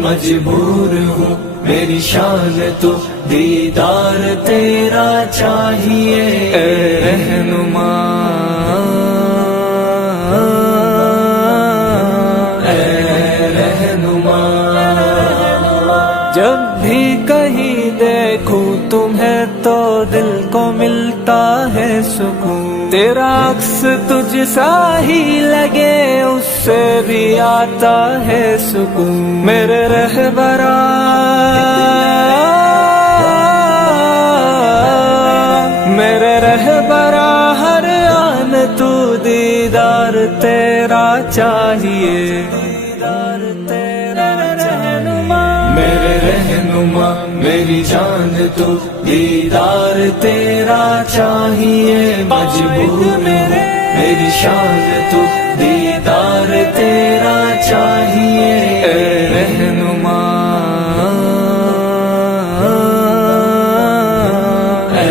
مجبور ہوں، میری شان تو دیدار تیرا چاہیے۔ اے رہنما، اے رہنما، جب بھی کہیں دیکھوں تمہیں تو دل کو ملتا ہے سکون، تیرا عکس تجھ سا ہی لگے اس سے بھی آتا ہے سکون۔ میرے رہبرا، میرے رہبرا، ہر آن تو دیدار تیرا چاہیے۔ میرے رہنما، میری جان تو دیدار تیرا چاہیے۔ مجبور ہوں، میری شان تو دیدار تیرا چاہیے۔ اے رہنما، اے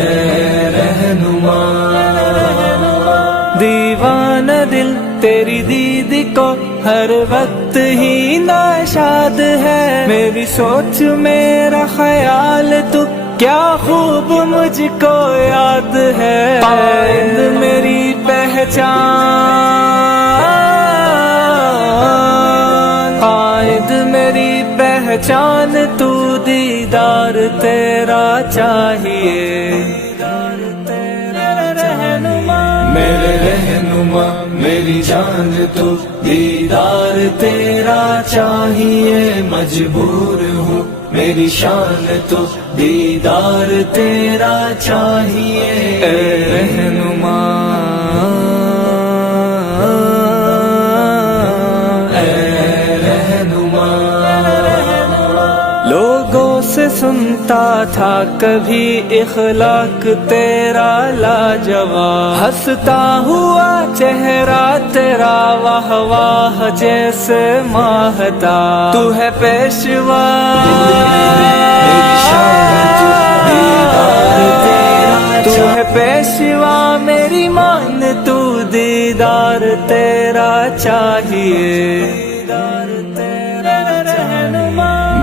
رہنما، دیوانہ دل تیری دید کو ہر وقت ہی ناشاد ہے، میری سوچ میرا خیال تو کیا خوب مجھ کو یاد ہے۔ قائد میری پہچان، قائد میری پہچان تو دیدار تیرا چاہیے۔ میرے رہنما، میری جان تو دیدار تیرا چاہیے۔ مجبور ہوں، میری شان تو دیدار تیرا چاہیے۔ اے رہنما، اے رہنما، لوگوں سے سنتا تھا کبھی اخلاق تیرا لاجواب، ہنستا ہوا چہرہ تیرا واہ واہ جیسے ماہتا، تو ہے پیشوا، تو ہے پیشوا میری مان، تو دیدار تیرا چاہیے۔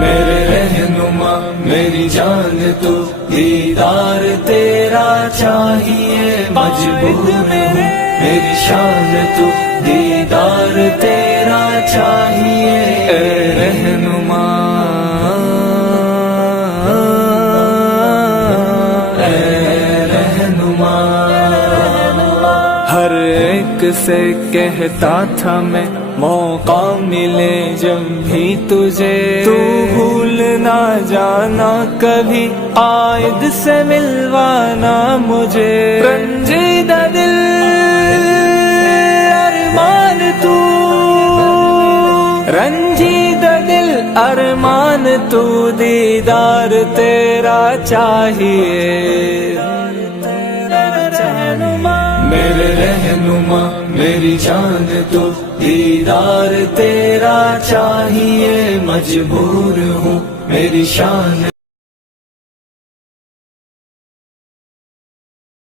میرے رہنما، میری جان تو دیدار تیرا چاہیے۔ مجبور ہوں، میری شان تو دیدار تیرا چاہیے۔ اے رہنما، اے رہنما، ہر ایک سے کہتا تھا میں موقع ملے جب بھی تجھے، تو بھول نہ جانا کبھی قائد سے ملوانا مجھے۔ رنجیدہ دل ارمان تو، رنجیدہ دل ارمان تو دیدار تیرا چاہیے۔ میرے رہنما، میری جان تو دیدار تیرا چاہیے۔ مجبور ہوں، میری شان